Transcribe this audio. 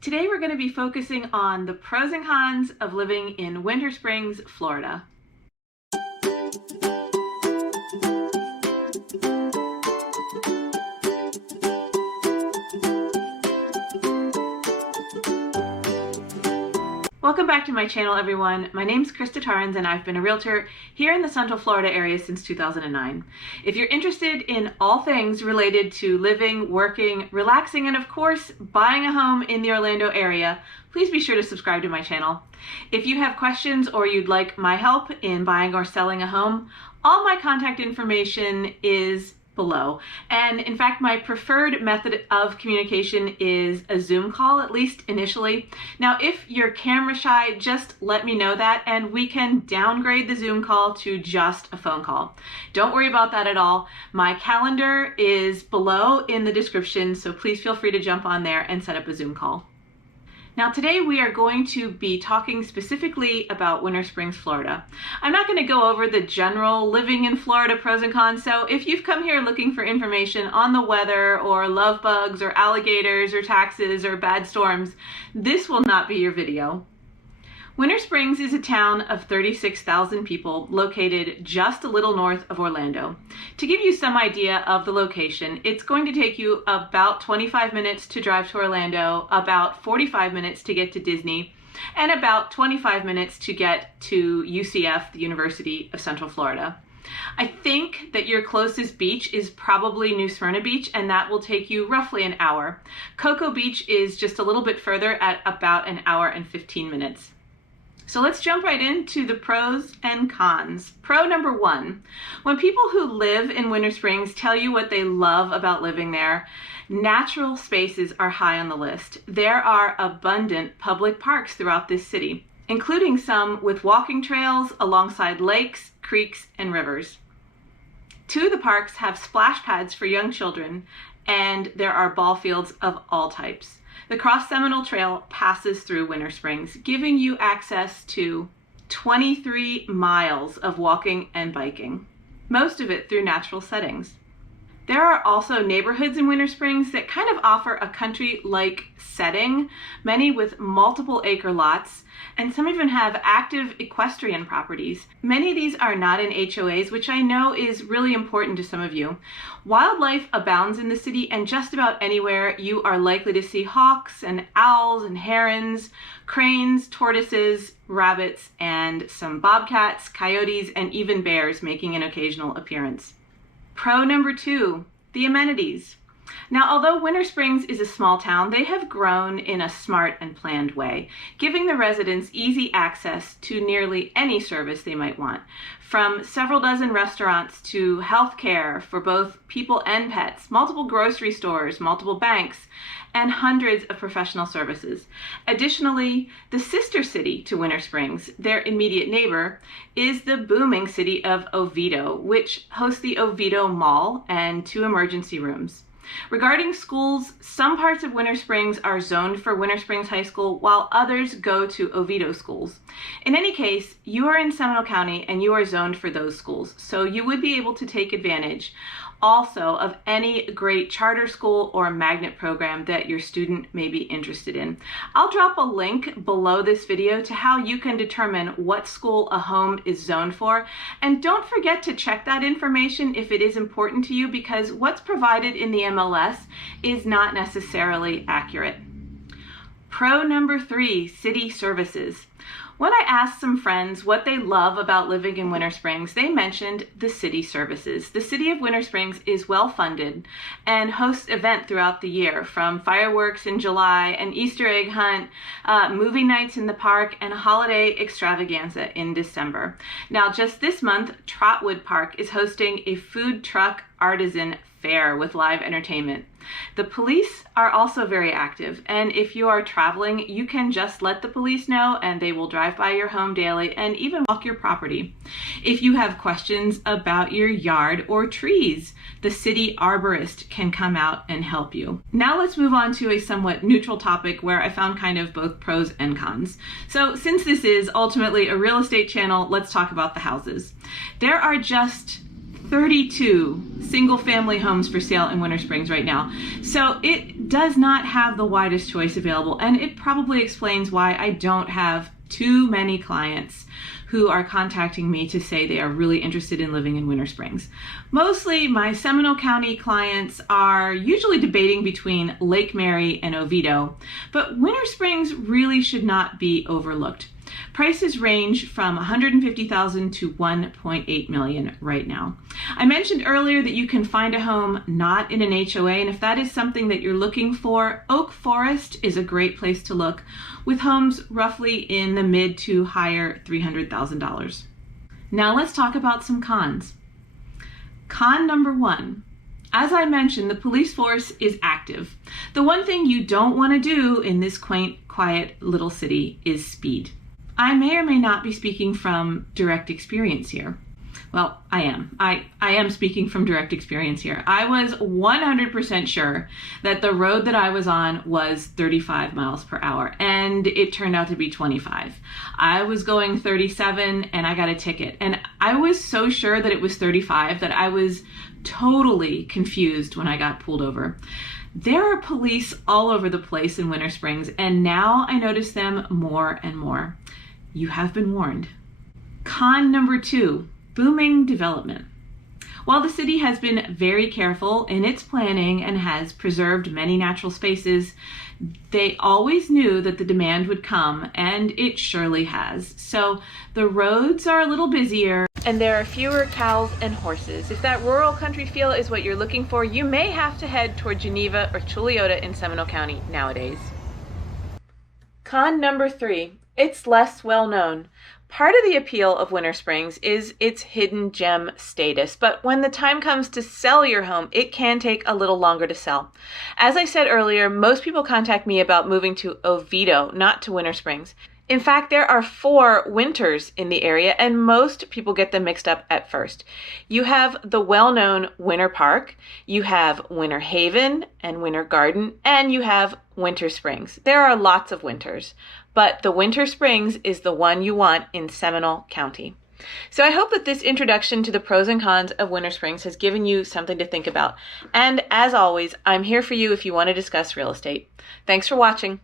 Today we're going to be focusing on the pros and cons of living in Winter Springs, Florida. Welcome back to my channel, everyone. My name's Krista and I've been a realtor here in the Central Florida area since 2009. If you're interested in all things related to living, working, relaxing, and of course, buying a home in the Orlando area, please be sure to subscribe to my channel. If you have questions or you'd like my help in buying or selling a home, all my contact information is below. And in fact, my preferred method of communication is a Zoom call, at least initially. Now, if you're camera shy, just let me know that and we can downgrade the Zoom call to just a phone call. Don't worry about that at all. My calendar is below in the description, so please feel free to jump on there and set up a Zoom call. Now today we are going to be talking specifically about Winter Springs, Florida. I'm not going to go over the general living in Florida pros and cons, so if you've come here looking for information on the weather or love bugs or alligators or taxes or bad storms, this will not be your video. Winter Springs is a town of 36,000 people located just a little north of Orlando. To give you some idea of the location, it's going to take you about 25 minutes to drive to Orlando, about 45 minutes to get to Disney, and about 25 minutes to get to UCF, the University of Central Florida. I think that your closest beach is probably New Smyrna Beach, and that will take you roughly an hour. Cocoa Beach is just a little bit further at about an hour and 15 minutes. So let's jump right into the pros and cons. Pro number one, when people who live in Winter Springs tell you what they love about living there, natural spaces are high on the list. There are abundant public parks throughout this city, including some with walking trails alongside lakes, creeks, and rivers. Two of the parks have splash pads for young children, and there are ball fields of all types. The Cross Seminole Trail passes through Winter Springs, giving you access to 23 miles of walking and biking, most of it through natural settings. There are also neighborhoods in Winter Springs that kind of offer a country-like setting, many with multiple acre lots, and some even have active equestrian properties. Many of these are not in HOAs, which I know is really important to some of you. Wildlife abounds in the city, and just about anywhere you are likely to see hawks and owls and herons, cranes, tortoises, rabbits, and some bobcats, coyotes, and even bears making an occasional appearance. Pro number two, the amenities. Now, although Winter Springs is a small town, they have grown in a smart and planned way, giving the residents easy access to nearly any service they might want, from several dozen restaurants to health care for both people and pets, multiple grocery stores, multiple banks, and hundreds of professional services. Additionally, the sister city to Winter Springs, their immediate neighbor, is the booming city of Oviedo, which hosts the Oviedo Mall and 2 emergency rooms. Regarding schools, some parts of Winter Springs are zoned for Winter Springs High School, while others go to Oviedo schools. In any case, you are in Seminole County and you are zoned for those schools, so you would be able to take advantage also of any great charter school or magnet program that your student may be interested in. I'll drop a link below this video to how you can determine what school a home is zoned for, and don't forget to check that information if it is important to you, because what's provided in the MLS is not necessarily accurate. Pro number three, city services. When I asked some friends what they love about living in Winter Springs, they mentioned the city services. The city of Winter Springs is well funded and hosts events throughout the year, from fireworks in July, an Easter egg hunt, movie nights in the park, and a holiday extravaganza in December. Now, just this month, Trotwood Park is hosting a food truck artisan fair with live entertainment. The police are also very active, and if you are traveling, you can just let the police know and they will drive by your home daily and even walk your property. If you have questions about your yard or trees, the city arborist can come out and help you. Now let's move on to a somewhat neutral topic where I found kind of both pros and cons. So since this is ultimately a real estate channel, let's talk about the houses. There are just 32 single-family homes for sale in Winter Springs right now. So it does not have the widest choice available, and it probably explains why I don't have too many clients who are contacting me to say they are really interested in living in Winter Springs. Mostly my Seminole County clients are usually debating between Lake Mary and Oviedo, but Winter Springs really should not be overlooked. Prices range from $150,000 to $1.8 million right now. I mentioned earlier that you can find a home not in an HOA, and if that is something that you're looking for, Oak Forest is a great place to look, with homes roughly in the mid to higher $300,000. Now let's talk about some cons. Con number one. As I mentioned, the police force is active. The one thing you don't want to do in this quaint, quiet little city is speed. I may or may not be speaking from direct experience here. Well, I am. I am speaking from direct experience here. I was 100% sure that the road that I was on was 35 miles per hour, and it turned out to be 25. I was going 37 and I got a ticket, and I was so sure that it was 35 that I was totally confused when I got pulled over. There are police all over the place in Winter Springs, and now I notice them more and more. You have been warned. Con number two, booming development. While the city has been very careful in its planning and has preserved many natural spaces, they always knew that the demand would come, and it surely has. So the roads are a little busier, and there are fewer cows and horses. If that rural country feel is what you're looking for, you may have to head toward Geneva or Tuliota in Seminole County nowadays. Con number three, it's less well known. Part of the appeal of Winter Springs is its hidden gem status, but when the time comes to sell your home, it can take a little longer to sell. As I said earlier, most people contact me about moving to Oviedo, not to Winter Springs. In fact, there are 4 winters in the area, and most people get them mixed up at first. You have the well-known Winter Park, you have Winter Haven and Winter Garden, and you have Winter Springs. There are lots of winters, but the Winter Springs is the one you want in Seminole County. So I hope that this introduction to the pros and cons of Winter Springs has given you something to think about. And as always, I'm here for you if you want to discuss real estate. Thanks for watching.